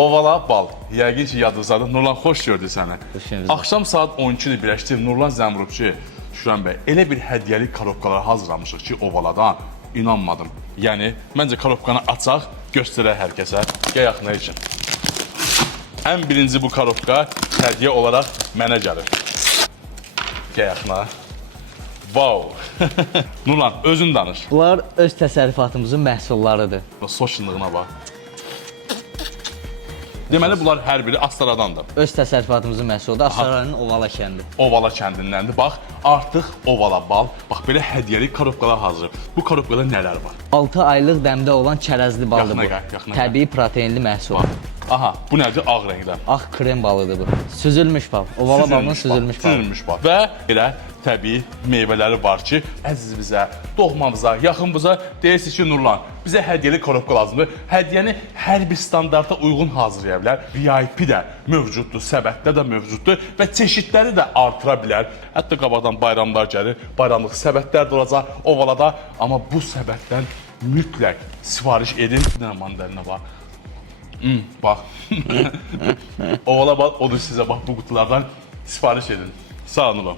Ovala bal. Yəqin ki, yadınızdadır. Nurlan, xoş gördük səni. gördük. Axşam saat 12-də birləşdirib Nurlan Zəmrubçu, Şükran bəy, elə bir hədiyyəlik korobkalar hazırlamışıq ki, Ovaladan inanmadım. Yəni, məncə korobkanı açaq, göstərək hər kəsə. Gəl yaxına üçün. Ən birinci bu korobka hədiyyə olaraq mənə gəlir. Gəl yaxına. Wow! Nurlan, özün danış. Bunlar öz təsərrüfatımızın məhsullarıdır. Soşinlığına bax. Deməli, bunlar hər biri Astaradandır. Öz təsərrüfatımızın məhsuludur. Astaranın Ovala kəndi. Ovala kəndindəndir. Bax, artıq Ovala bal. Bax, belə hədiyyəlik korobkalar hazır. Bu korobkada nələr var? 6 aylıq dəmdə olan çərəzli baldır bu. Yaxına gəl. Təbii proteinli məhsul. Aha, bu nədir? Ağ rəngdə. Ağ krem balıdır bu. Süzülmüş bal. Ovala balının süzülmüş balı. Süzülmüş bal. Və elə təbii meyvələri var ki, əzizimizə, doğmamıza, yaxınımıza deyirsiniz ki, Nurlan, bizə hədiyyəli korobka lazımdır. Hədiyyəni hər bir standarta uyğun hazırlaya bilər. VIP də mövcuddur, səbətdə də mövcuddur və çeşidləri də artıra bilər. Hətta qabaqdan bayramlar gəlir, bayramlıq səbətlər də olacaq Ovalada. Amma bu səbətdən mütləq sifariş edin. Bir dənə mandalina var. Bax. Ovala bax, odur sizə bax bu qutulardan sifariş edin. Sağ olun.